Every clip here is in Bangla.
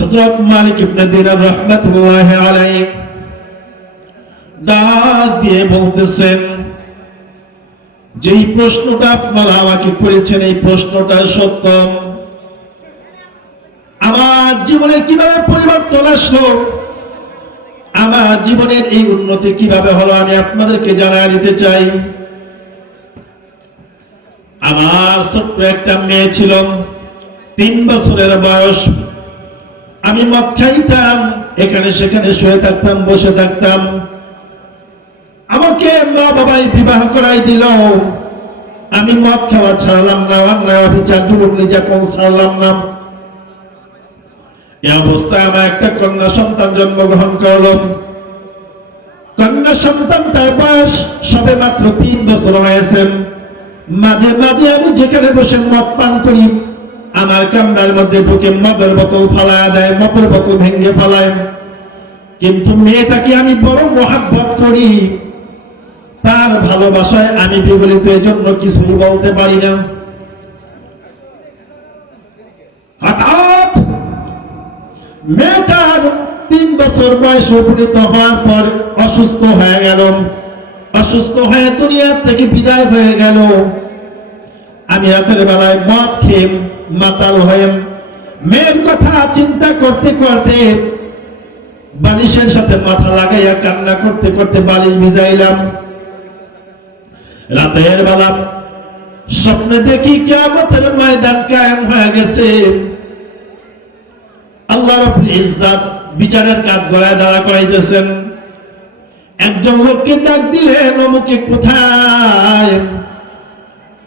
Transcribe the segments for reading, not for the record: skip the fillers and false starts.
হযরত মালিক ইবনে দিনার রাহমাতুল্লাহি আলাইহি ডাক দিয়ে বলতেছেন, যেই প্রশ্নটা আপনারা আমাকে করেছেন এই প্রশ্নটা সত্য। আমার জীবনে কিভাবে পরিবর্তন আসলো, আমার জীবনের এই উন্নতি কিভাবে হলো, আমি আপনাদেরকে জানাই দিতে চাই। আমার ছোট্ট একটা মেয়ে ছিল, 3 বছরের বয়স। আমি মদ খাইতাম, এখানে সেখানে শুয়ে থাকতাম, বসে থাকতাম। আমাকে মা বাবাই বিবাহ করাই দিল। আমি মদ খাওয়া ছাড়লাম না, অন্যায় অবিচার জুলুম নির্যাতন ছাড়লাম না। এই অবস্থায় আমার একটা কন্যা সন্তান জন্মগ্রহণ করলো। কন্যা সন্তান তার বয়স সবে মাত্র 3 বছর হয়েছে। মাঝে মাঝে আমি যেখানে বসে মদ পান করি, আমার কামরার মধ্যে ঢুকে মদের বোতল ফালায়া দেয়, মদের বোতল ভেঙে ফালায়। কিন্তু মেয়েটাকে আমি বড় মহাব্বত করি, তার ভালোবাসায় আমি বিগলিত, এজন্য কিছুই বলতে পারি না। হঠাৎ মেয়েটার 3 বছর বয়স উপনীত হওয়ার পর অসুস্থ হয়ে গেল। অসুস্থ হয়ে দুনিয়া থেকে বিদায় হয়ে গেল। আমি রাতের বেলায় মদ খেয়ে মাতাল হয়ে মেয়ের কথা চিন্তা করতে করতে বালিশের সাথে মাথা লাগাইয়া কান্না করতে করতে বালিশ ভিজাইলাম। রাতের বেলা স্বপ্নে দেখি কিয়ামতের ময়দান কায়েম হয়ে গেছে। আল্লাহ রাব্বুল ইজ্জত বিচারের কাঠগড়ায় দাঁড়া করাইতেছেন। একজন লোককে ডাক দিলেন, অমুকে কোথায়?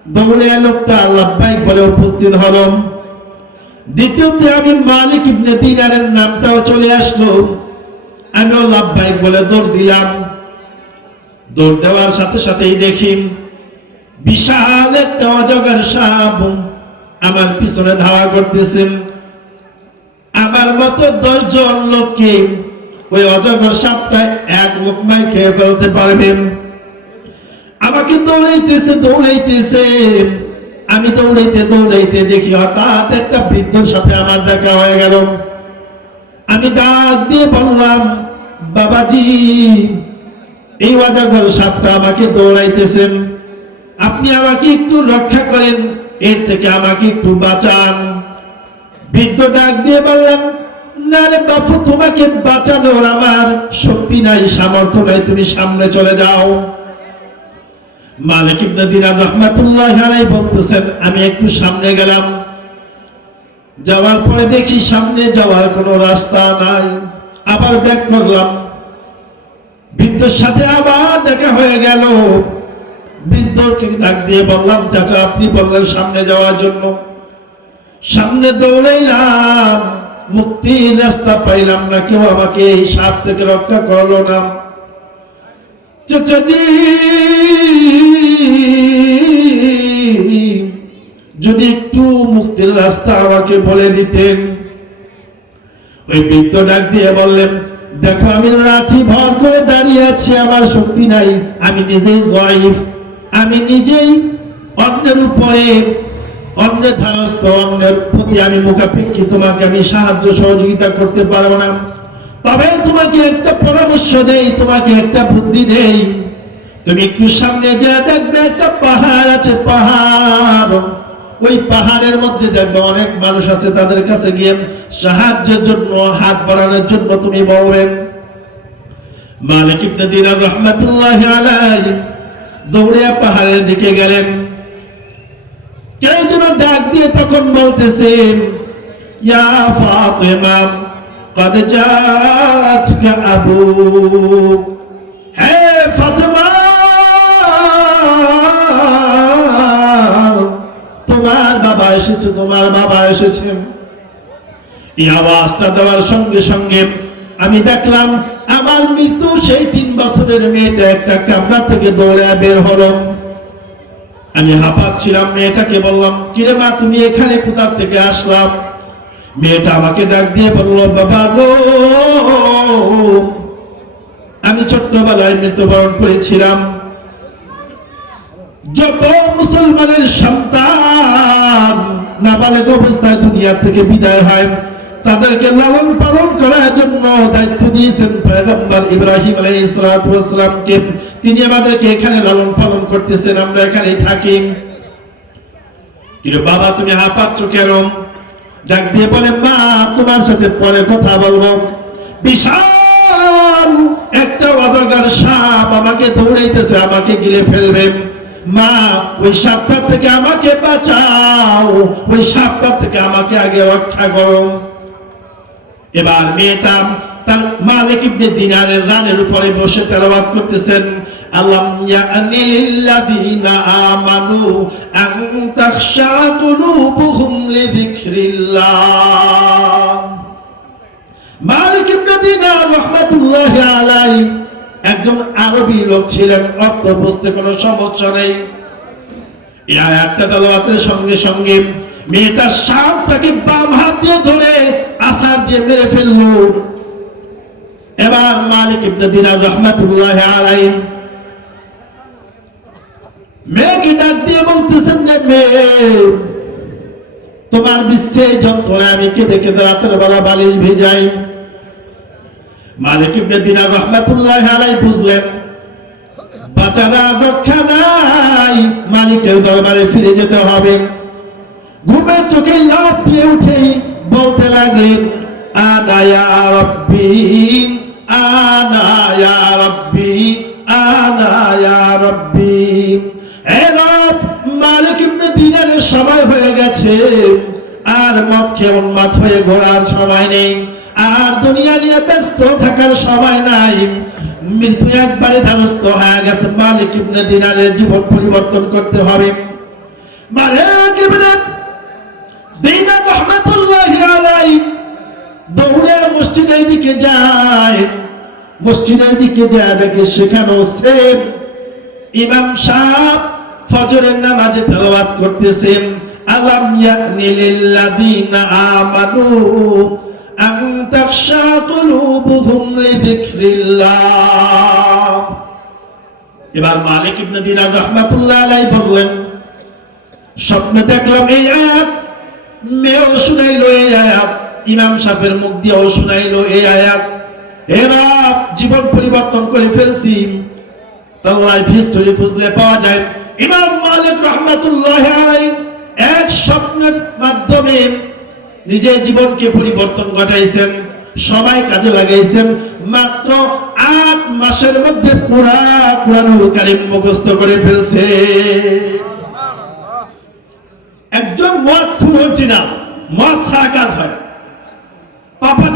দৌড়ে লোকটা লাব্বাইক বলে উপস্থিত হল। দ্বিতীয়তে আমি মালিক ইবনে দিনারের নামটাও চলে আসলো। আমিও লাব্বাইক বলে দৌড় দিলাম। দৌড় দেওয়ার সাথে সাথেই দেখি বিশাল একটা অজগর সাপ আমার পিছনে ধাওয়া করতেছে। আমার মতো 10 জন লোককে ওই অজগর সাপটা এক লোকমায় খেয়ে ফেলতে পারবে। আমাকে দৌড়াইতেছে। আমি দৌড়াইতে দেখি হঠাৎ একটা বৃদ্ধর সাথে আমার দেখা হয়ে গেল। আমি ডাক দিয়ে বললাম, বাবাজি, এই অজগর সাপটা আমাকে দৌড়াইতেছেন, আপনি আমাকে একটু রক্ষা করেন, এর থেকে আমাকে একটু বাঁচান। বৃদ্ধ ডাক দিয়ে বললেন, না রে বাপু, তোমাকে বাঁচানোর আমার শক্তি নাই, সামর্থ্য নাই, তুমি সামনে চলে যাও। মালিক ইবনে দিনার রাহমাতুল্লাহি আলাইহি বলতেছেন, আমি একটু সামনে গেলাম। যাওয়ার পরে দেখি সামনে যাওয়ার কোনো রাস্তা নাই। আবার ব্যাক করলাম। বৃদ্ধর সাথে আবার দেখা হয়ে গেল। বৃদ্ধকে ডাক দিয়ে বললাম, চাচা, আপনি বললেন সামনে যাওয়ার জন্য। সামনে দৌড়াইলাম, মুক্তির রাস্তা পাইলাম না, কেউ আমাকে এই সাপ থেকে রক্ষা করলো না। চাচাজি, যদি একটু মুক্তির রাস্তা আমাকে বলে দিতেন। ওই বৃদ্ধ ডাক দিয়ে বললেন, দেখো, আমি লাঠি ভর করে দাঁড়িয়ে আছি, আমার শক্তি নাই, আমি নিজেই যায়িফ, আমি নিজেই অন্যের উপরে, অন্যের ধারস্থ, অন্যের প্রতি আমি মুখাপেক্ষী, তোমাকে আমি সাহায্য সহযোগিতা করতে পারবো না। তবে তোমাকে একটা পরামর্শ দেই, তোমাকে একটা বুদ্ধি দেই। তুমি একটু সামনে যা দেখবে একটা পাহাড় আছে, পাহাড়। ওই পাহাড়ের মধ্যে দেখবে অনেক মানুষ আছে, তাদের কাছে গিয়ে সাহায্যের জন্য, হাত বাড়ানোর জন্য তুমি বলবেন। মালিক ইবনে দিনার রাহমাতুল্লাহি আলাইহি দৌড়ে পাহাড়ের দিকে গেলেন। কেউ যেন ডাক দিয়ে তখন বলতেছেন, ইয়া ফাতিমা, কদ জাতকা আবুক। হে ফাতিমা, তোমার বাবা এসেছে, তোমার বাবা এসেছে। এই আওয়াজটা দেওয়ার সঙ্গে সঙ্গে আমি দেখলাম আমার মৃত্যু সেই 3 বছরের মেয়েটা একটা কামরা থেকে দৌড়ে বের হলো। আমি হাঁপাচ্ছিলাম। মেয়েটাকে বললাম, কিরে মা, তুমি এখানে কোথা থেকে আসলাম? মেয়েটা আমাকে ডাক দিয়ে বলল, বাবা গো, আমি ছোট্টবেলায় মৃত্যুবরণ করেছিলাম। যত মুসলমানের সন্তান নাবালেগ অবস্থায় দুনিয়া থেকে বিদায় হয়, তাদেরকে লালন দিয়েছেন পয়গম্বর ইব্রাহিম আলাইহিস সালাতু ওয়াস সালামকে, তিনি আমাদেরকে এখানে লালন পালন করতেছেন, আমরা এখানেই থাকি। কিন্তু বাবা তুমি হাঁপাচ্ছ কেন? ডাক দিয়ে বলে, মা তোমার সাথে পরে কথা বলবো। বিশাল একটা অজগর সাপ আমাকে দৌড়াইতেছে, আমাকে গিলে ফেলবে। মা ওই সাপটা থেকে আমাকে বাঁচাও, ওই সাপটা থেকে আমাকে আগে রক্ষা করো। এবার মেয়েটা তার মালিক ইবনে দিনারের রানের উপরে বসে তেলাওয়াত করতেছেন, আলাম ইয়ানি লিল্লাযিনা আমানু আন তাখশা কুলুবুহুম লিযিকরিল্লাহ। মালিক ইবনে দিনার রাহমাতুল্লাহি আলাইহি একজন আরবি লোক ছিলেন, অর্থ বুঝতে কোনো সমস্যা নেই। এই আয়াতটা তেলাওয়াতের সঙ্গে সঙ্গে মেয়েটা সাপটাকে বাম হাত দিয়ে ধরে আছাড় দিয়ে মেরে ফেললো। এবার মালিক ইবনে দিনার রাহমাতুল্লাহি আলাইহি মেয়েকে ডাক দিয়ে বলতেছেন, মেয়ে তোমার বিশ্বে যন্ত্রণায় আমি কেঁদে কেঁদে রাতের বেলা বালিশ ভিজাই। মালিক ইবনে দিনার রাহমাতুল্লাহি আলাইহি বুঝলেন বাঁচার রক্ষা নাই, মালিকের দরবারে ফিরে যেতে হবে। ঘুমের চোখে লাফ দিয়ে উঠে বলতে লাগলেন, আনা ইয়া রাব্বি আনা ইয়া রাব্বি আনা ইয়া রাব্বি। হে রব, মালিক ইবনে দিনারের সময় হয়ে গেছে, আর মদ খেয়ে উন্মাদ হয়ে ঘোরার সময় নেই, আর দুনিয়া নিয়ে ব্যস্ত থাকার সময় নাই। মৃত্যু একবারে ধারস্থ হয়ে গেছে, মালিক ইবনে দিনারের জীবন পরিবর্তন করতে হবে। মালিক ইবনে দিনার রাহমাতুল্লাহি আলাইহি দৌড়ে মসজিদের দিকে যায়। মসজিদের দিকে যায় দেখে সেখানেও সেম ইমাম সাহেব ফজরের নামাজে তেলাওয়াত করতেছেন, আলাম ইয়ানি লিল্লাযিনা আমানু আন তাখশা কুলুবুহুম লিযিকরিল্লাহ। এবার মালিক ইবনে দিনার রাহমাতুল্লাহি আলাইহি বললেন, স্বপ্নে দেখলাম এই আয়াত, মেয়েও শুনাইলো এই আয়াত, ইমাম সাহেবের মুখ দিয়েও শুনাইলো এই আয়াত। এরা জীবন পরিবর্তন করে ফেলছি। লাইফ হিস্টরি খুঁজলে পাওয়া যায় ইমাম মালিক রাহমাতুল্লাহি আলাইহি এক স্বপ্নের মাধ্যমে নিজের জীবনকে পরিবর্তন ঘটাইছেন, সবাই কাজে লাগাইছেন। মাত্র 8 মাসের মধ্যে পুরা কুরআনুল কারীম মুখস্থ করে ফেলছে। একজন মদ খুর হচ্ছে না, মদ ছাড়া কাজ হয়। পাপা